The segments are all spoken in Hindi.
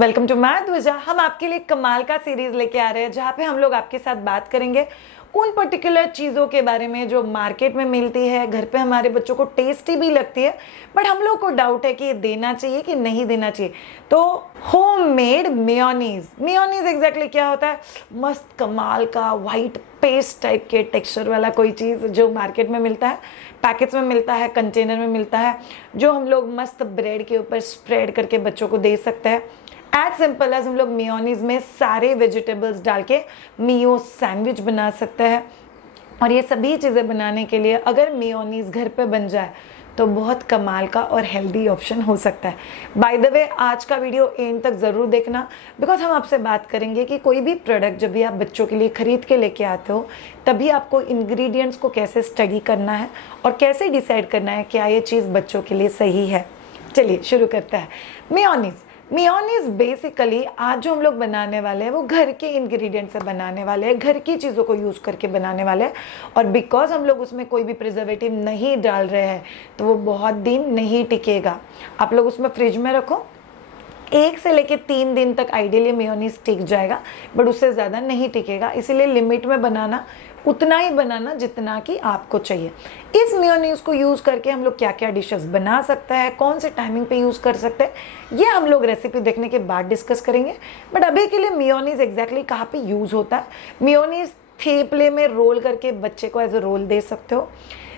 वेलकम टू मैं ध्वजा। हम आपके लिए कमाल का सीरीज लेके आ रहे हैं जहाँ पे हम लोग आपके साथ बात करेंगे उन पर्टिकुलर चीज़ों के बारे में जो मार्केट में मिलती है, घर पे हमारे बच्चों को टेस्टी भी लगती है, बट हम लोग को डाउट है कि ये देना चाहिए कि नहीं देना चाहिए। तो होममेड मेयोनीज एग्जैक्टली क्या होता है? मस्त कमाल का वाइट पेस्ट टाइप के टेक्सचर वाला कोई चीज़ जो मार्केट में मिलता है, पैकेट्स में मिलता है, कंटेनर में मिलता है, जो हम लोग मस्त ब्रेड के ऊपर स्प्रेड करके बच्चों को दे सकते हैं। एज सिंपल एज हम लोग मेयोनीज में सारे वेजिटेबल्स डाल के मियो सैंडविच बना सकते हैं। और ये सभी चीज़ें बनाने के लिए अगर मेयोनीज घर पे बन जाए तो बहुत कमाल का और हेल्दी ऑप्शन हो सकता है। बाय द वे, आज का वीडियो एंड तक ज़रूर देखना, बिकॉज हम आपसे बात करेंगे कि कोई भी प्रोडक्ट जब भी आप बच्चों के लिए खरीद के लेके आते हो तभी आपको इंग्रेडिएंट्स को कैसे स्टडी करना है और कैसे डिसाइड करना है क्या ये चीज़ बच्चों के लिए सही है। चलिए शुरू करते हैं। मेयोनीज बेसिकली आज जो हम लोग बनाने वाले हैं वो घर के इंग्रेडिएंट से बनाने वाले हैं, घर की चीज़ों को यूज़ करके बनाने वाले हैं। और बिकॉज हम लोग उसमें कोई भी प्रिजर्वेटिव नहीं डाल रहे हैं तो वो बहुत दिन नहीं टिकेगा। आप लोग उसमें फ्रिज में रखो, 1 से लेके 3 दिन तक आइडियली मेयोनीज टिक जाएगा, बट उससे ज़्यादा नहीं टिकेगा। इसीलिए लिमिट में बनाना, उतना ही बनाना जितना कि आपको चाहिए। इस मेयोनीज को यूज़ करके हम लोग क्या क्या डिशेस बना सकते हैं, कौन से टाइमिंग पे यूज़ कर सकते हैं, ये हम लोग रेसिपी देखने के बाद डिस्कस करेंगे। बट अभी के लिए मेयोनीज एग्जैक्टली कहाँ पे यूज़ होता है? मेयोनीज थेपले में रोल करके बच्चे को एज अ रोल दे सकते हो।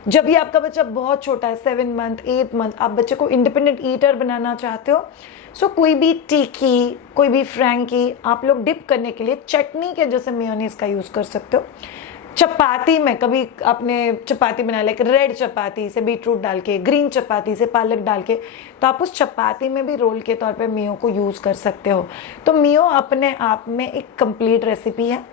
जब भी आपका बच्चा बहुत छोटा है, 7 मंथ 8 मंथ, आप बच्चे को इंडिपेंडेंट ईटर बनाना चाहते हो, सो कोई भी टिक्की, कोई भी फ्रैंकी आप लोग डिप करने के लिए चटनी के जैसे मेयोनीज का यूज़ कर सकते हो। चपाती में कभी आपने चपाती बना लिया, रेड चपाती से बीटरूट डाल के, ग्रीन चपाती से पालक डाल के, तो आप उस चपाती में भी रोल के तौर पे मियो को यूज़ कर सकते हो। तो मियो अपने आप में एक कंप्लीट रेसिपी है।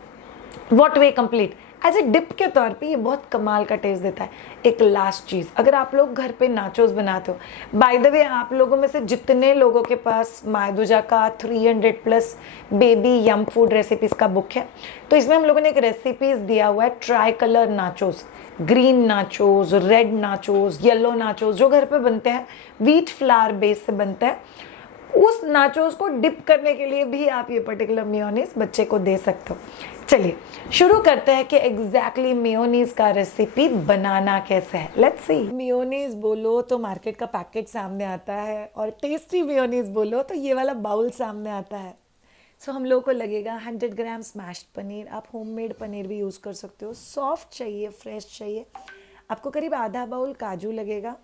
What way complete? As a dip के तौर पे ये बहुत कमाल का टेस्ट देता है। एक लास्ट चीज़, अगर आप लोग घर पे नाचोस बनाते हो, बाय द वे आप लोगों में से जितने लोगों के पास मायदुजा का 300+ बेबी यम फूड रेसिपीज़ का बुक है, तो इसमें हम लोगों ने एक रेसिपीज़ दिया हुआ है, try colour nachos, green nachos, red nachos, yellow nachos, जो घर पे बनते हैं, व्हीट फ्लावर बेस से बनते हैं। उस नाचोस को डिप करने के लिए भी आप ये पर्टिकुलर मेयोनीज बच्चे को दे सकते हो। चलिए शुरू करते हैं कि एग्जैक्टली मेयोनीज का रेसिपी बनाना कैसे है। Let's see. मेयोनीज बोलो तो मार्केट का पैकेट सामने आता है, और टेस्टी मेयोनीज बोलो तो ये वाला बाउल सामने आता है। सो हम लोगों को लगेगा 100 ग्राम स्मैश्ड पनीर। आप होममेड पनीर भी यूज़ कर सकते हो। सॉफ्ट चाहिए, फ्रेश चाहिए। आपको करीब आधा बाउल काजू लगेगा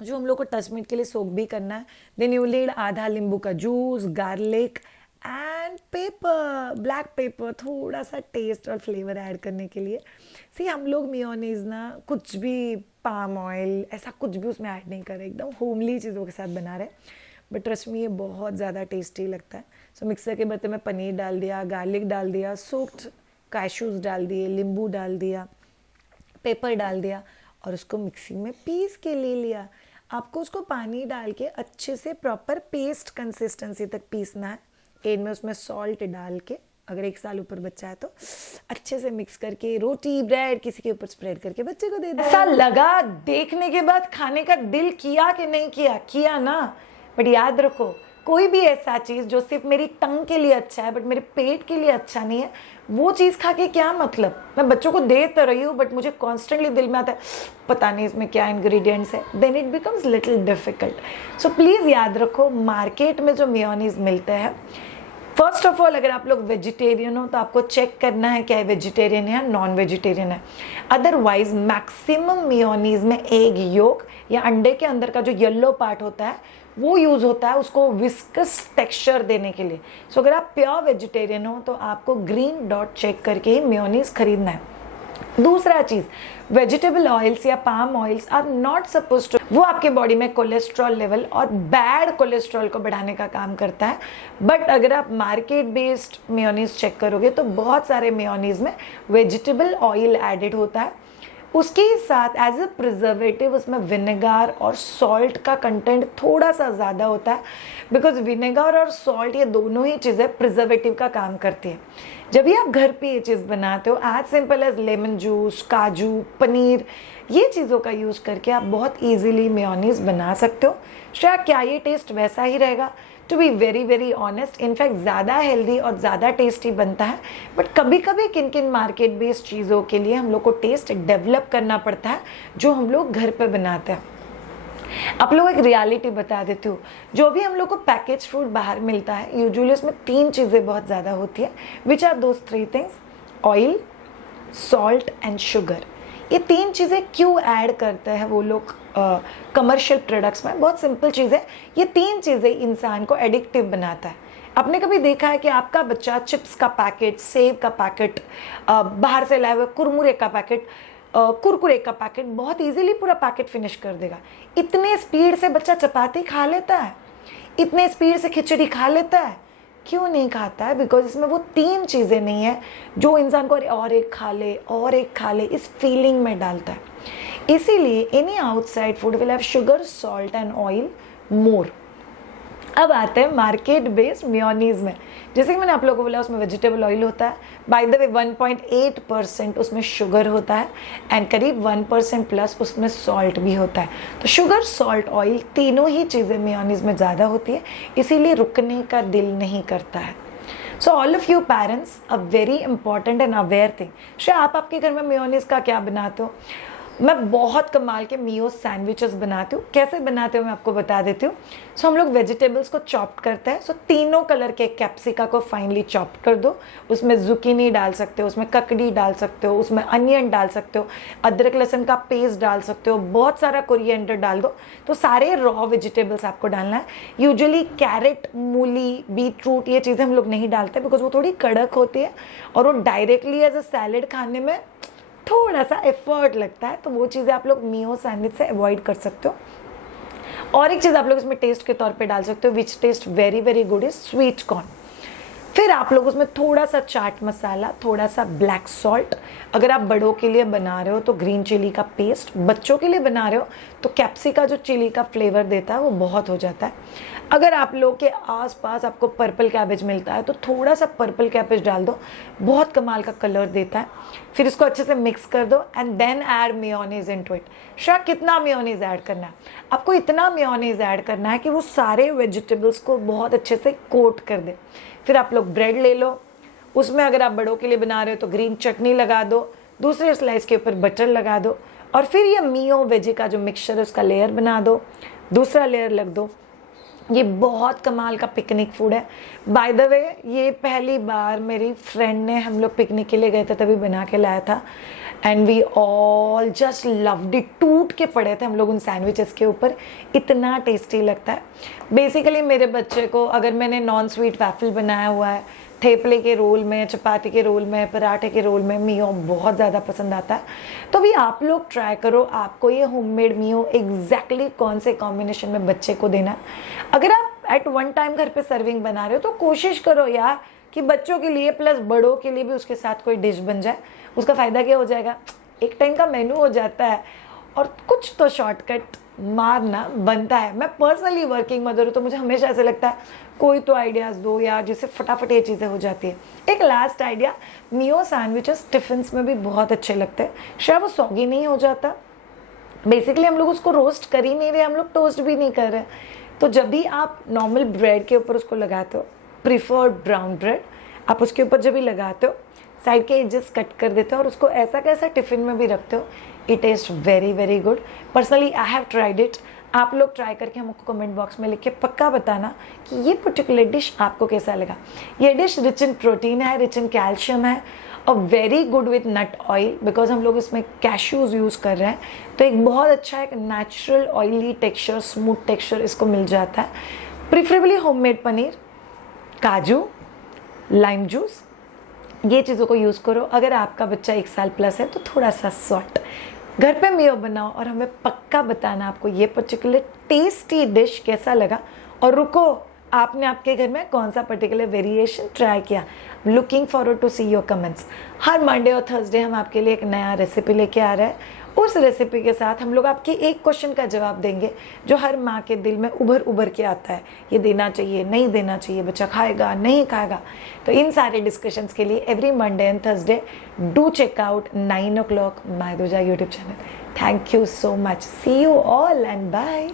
जो हम लोग को 10 मिनट के लिए सोक भी करना है। देन यू नीड आधा नींबू का juice, garlic and paper, black pepper, थोड़ा सा टेस्ट और फ्लेवर ऐड करने के लिए। सी हम लोग मेयोनीज ना कुछ भी पाम ऑयल ऐसा कुछ भी उसमें ऐड नहीं कर रहे, एकदम होमली चीज़ों के साथ बना रहे, बट ट्रस्ट मी ये बहुत ज़्यादा टेस्टी लगता है। सो मिक्सर के बर्तन में पनीर डाल दिया, गार्लिक डाल दिया, सोक्ड कैशूज़ डाल दिए, नींबू डाल दिया, पेपर डाल दिया और उसको मिक्सी में पीस के ले लिया। आपको उसको पानी डाल के अच्छे से प्रॉपर पेस्ट कंसिस्टेंसी तक पीसना है। एंड में उसमें सॉल्ट डाल के, अगर 1 साल ऊपर बच्चा है तो अच्छे से मिक्स करके रोटी, ब्रेड किसी के ऊपर स्प्रेड करके बच्चे को दे दो। ऐसा लगा देखने के बाद खाने का दिल किया कि नहीं किया? किया ना। बट याद रखो, कोई भी ऐसा चीज़ जो सिर्फ मेरी टंग के लिए अच्छा है बट मेरे पेट के लिए अच्छा नहीं है, वो चीज़ खा के क्या मतलब? मैं बच्चों को दे तो रही हूँ बट मुझे कॉन्स्टेंटली दिल में आता है पता नहीं इसमें क्या इंग्रेडिएंट्स है, then it becomes little difficult. So please याद रखो, मार्केट में जो मेयोनीज मिलते हैं, फर्स्ट ऑफ ऑल अगर आप लोग वेजिटेरियन हो तो आपको चेक करना है क्या वेजिटेरियन है या नॉन वेजिटेरियन है। अदरवाइज मैक्सिमम मेयोनीज में एग योक या अंडे के अंदर का जो येलो पार्ट होता है वो यूज़ होता है उसको विस्कस टेक्सचर देने के लिए। सो अगर आप प्योर वेजिटेरियन हो तो आपको ग्रीन डॉट चेक करके ही मेयोनीज खरीदना है। दूसरा चीज़, वेजिटेबल ऑयल्स या palm oils are not suppose to, वो आपके बॉडी में कोलेस्ट्रॉल लेवल और बैड कोलेस्ट्रॉल को बढ़ाने का काम करता है। बट अगर आप मार्केट बेस्ड मेयोनीज चेक करोगे तो बहुत सारे मेयोनीज में वेजिटेबल ऑयल एडेड होता है। उसके साथ एज ए प्रिजर्वेटिव उसमें विनेगर और सॉल्ट का कंटेंट थोड़ा सा ज़्यादा होता है, बिकॉज विनेगर और सॉल्ट ये दोनों ही चीज़ें प्रिजर्वेटिव का काम करती है। जब भी आप घर पे ये चीज़ बनाते हो, as simple as lemon juice, काजू, पनीर, ये चीज़ों का यूज़ करके आप बहुत ईजीली मेयोनीज बना सकते हो। श्रेया क्या ये टेस्ट वैसा ही रहेगा? To be very very honest, in fact ज़्यादा हेल्दी और ज़्यादा टेस्टी बनता है। बट कभी कभी किन किन मार्केट बेस्ड चीज़ों के लिए हम लोग को टेस्ट डेवलप करना पड़ता है जो हम लोग घर पे बनाते हैं। आप लोग एक रियलिटी बता देती हूँ, जो भी हम लोग को पैकेज फूड बाहर मिलता है यूजुअली उसमें 3 चीज़ें बहुत ज़्यादा होती है, which are those 3 things, oil, salt and sugar. ये 3 चीज़ें क्यों ऐड करते हैं वो लोग कमर्शियल प्रोडक्ट्स में? बहुत सिंपल चीज़ है, ये 3 चीज़ें इंसान को एडिक्टिव बनाता है। आपने कभी देखा है कि आपका बच्चा चिप्स का पैकेट, सेब का पैकेट, बाहर से लाए हुए कुरमुरे का पैकेट, कुरकुरे का पैकेट बहुत इजीली पूरा पैकेट फिनिश कर देगा। इतने स्पीड से बच्चा चपाती खा लेता है, इतने स्पीड से खिचड़ी खा लेता है। क्यों नहीं खाता है? बिकॉज इसमें वो 3 चीज़ें नहीं है जो इंसान को और एक खा ले और एक खा ले इस फीलिंग में डालता है। इसीलिए any outside food will have sugar, salt and oil more. अब आते हैं मार्केट बेस्ड मेयोनीज में। जैसे कि मैंने आप लोगों को बोला उसमें वेजिटेबल ऑयल होता है, बाय द वे 1.8% उसमें शुगर होता है एंड करीब 1% प्लस उसमें सॉल्ट भी होता है। तो शुगर, सॉल्ट, ऑयल तीनों ही चीज़ें मेयोनीज में ज़्यादा होती है, इसीलिए रुकने का दिल नहीं करता है। So all of you parents, a very important and aware thing, शायद आप आपके घर में मेयोनीज का क्या बनाते हो? मैं बहुत कमाल के मियो सैंडविचेस बनाती हूँ। कैसे बनाते हो मैं आपको बता देती हूँ। सो हम लोग वेजिटेबल्स को चॉप करते हैं। सो तीनों कलर के कैप्सिका को फाइनली चॉप कर दो, उसमें जुकीनी डाल सकते हो, उसमें ककड़ी डाल सकते हो, उसमें अनियन डाल सकते हो, अदरक लहसुन का पेस्ट डाल सकते हो, बहुत सारा कोरिएंडर डाल दो। तो सारे रॉ वेजिटेबल्स आपको डालना है। यूजुअली कैरेट, मूली, बीटरूट ये चीज़ें हम लोग नहीं डालते बिकॉज वो थोड़ी कड़क होती है और वो डायरेक्टली एज अ सैलेड खाने में थोड़ा सा एफर्ट लगता है, तो वो चीज़ें आप लोग मियो सैंडविच से अवॉइड कर सकते हो। और एक चीज़ आप लोग इसमें टेस्ट के तौर पे डाल सकते हो, which taste very very good is sweet corn. फिर आप लोग उसमें थोड़ा सा चाट मसाला, थोड़ा सा ब्लैक सॉल्ट, अगर आप बड़ों के लिए बना रहे हो तो ग्रीन चिली का पेस्ट, बच्चों के लिए बना रहे हो तो कैप्सिका जो चिली का फ्लेवर देता है वो बहुत हो जाता है। अगर आप लोग के आसपास आपको पर्पल कैबेज मिलता है तो थोड़ा सा पर्पल कैबेज डाल दो, बहुत कमाल का कलर देता है। फिर इसको अच्छे से मिक्स कर दो and then add mayonnaise into it. शायद कितना मेयोनीज ऐड करना है आपको? इतना मेयोनीज ऐड करना है कि वो सारे वेजिटेबल्स को बहुत अच्छे से कोट कर दे। फिर आप लोग ब्रेड ले लो, उसमें अगर आप बड़ों के लिए बना रहे हो तो ग्रीन चटनी लगा दो, दूसरे स्लाइस के ऊपर बटर लगा दो और फिर ये मियो वेजी का जो मिक्सचर है उसका लेयर बना दो, दूसरा लेयर लग दो। ये बहुत कमाल का पिकनिक फूड है। बाय द वे ये पहली बार मेरी फ्रेंड ने, हम लोग पिकनिक के लिए गए थे तभी बना के लाया था and we all just loved it. टूट के पड़े थे हम लोग उन सैंडविचेस के ऊपर, इतना टेस्टी लगता है। बेसिकली मेरे बच्चे को अगर मैंने नॉन स्वीट वैफल बनाया हुआ है, थेपले के रोल में, चपाती के रोल में, पराठे के रोल में, मियो बहुत ज़्यादा पसंद आता है। तो भी आप लोग ट्राई करो, आपको ये होममेड मियो एग्जैक्टली कौन से कॉम्बिनेशन में बच्चे को देना। अगर आप एट वन टाइम घर पे सर्विंग बना रहे हो तो कोशिश करो यार कि बच्चों के लिए प्लस बड़ों के लिए भी उसके साथ कोई डिश बन जाए। उसका फ़ायदा क्या हो जाएगा? एक टाइम का मेनू हो जाता है और कुछ तो शॉर्टकट मारना बनता है। मैं पर्सनली वर्किंग मदर हूँ तो मुझे हमेशा ऐसे लगता है कोई तो आइडियाज़ दो यार जिससे फटाफट ये चीज़ें हो जाती है। एक लास्ट आइडिया, मियो सैंडविचेस टिफिन्स में भी बहुत अच्छे लगते हैं। शायद वो सॉगी नहीं हो जाता। बेसिकली हम लोग उसको रोस्ट कर ही नहीं रहे, हम लोग टोस्ट भी नहीं कर रहे। तो जब भी आप नॉर्मल ब्रेड के ऊपर उसको लगाते हो, प्रिफर्ड ब्राउन ब्रेड, आप उसके ऊपर जब भी लगाते हो साइड के एजेस कट कर देते हो और उसको ऐसा कैसा टिफ़िन में भी रखते हो, it taste very very good. Personally I have tried it. आप लोग ट्राई करके हमको कमेंट बॉक्स में लिख के पक्का बताना कि ये पर्टिकुलर डिश आपको कैसा लगा। ये डिश रिच इन प्रोटीन है, रिच इन कैल्शियम है और very good with nut oil because हम लोग इसमें कैश्यूज़ यूज़ कर रहे हैं। तो एक बहुत अच्छा एक natural oily texture, smooth texture इसको मिल जाता है। प्रिफरेबली होममेड पनीर, काजू, लाइम जूस, ये चीज़ों को यूज़ करो। अगर आपका बच्चा 1 साल प्लस है तो थोड़ा सा सॉल्ट, घर पे मियो बनाओ और हमें पक्का बताना आपको ये पर्टिकुलर टेस्टी डिश कैसा लगा। और रुको, आपने आपके घर में कौन सा पर्टिकुलर वेरिएशन ट्राई किया। Looking forward to see your comments. हर मंडे और थर्सडे हम आपके लिए एक नया रेसिपी लेके आ रहे हैं। उस रेसिपी के साथ हम लोग आपके एक क्वेश्चन का जवाब देंगे जो हर माँ के दिल में उभर के आता है, ये देना चाहिए, नहीं देना चाहिए, बच्चा खाएगा, नहीं खाएगा। तो इन सारे डिस्कशंस के लिए every Monday and Thursday do check out 9 o'clock my दूजा YouTube channel. Thank you so much. See you all and bye.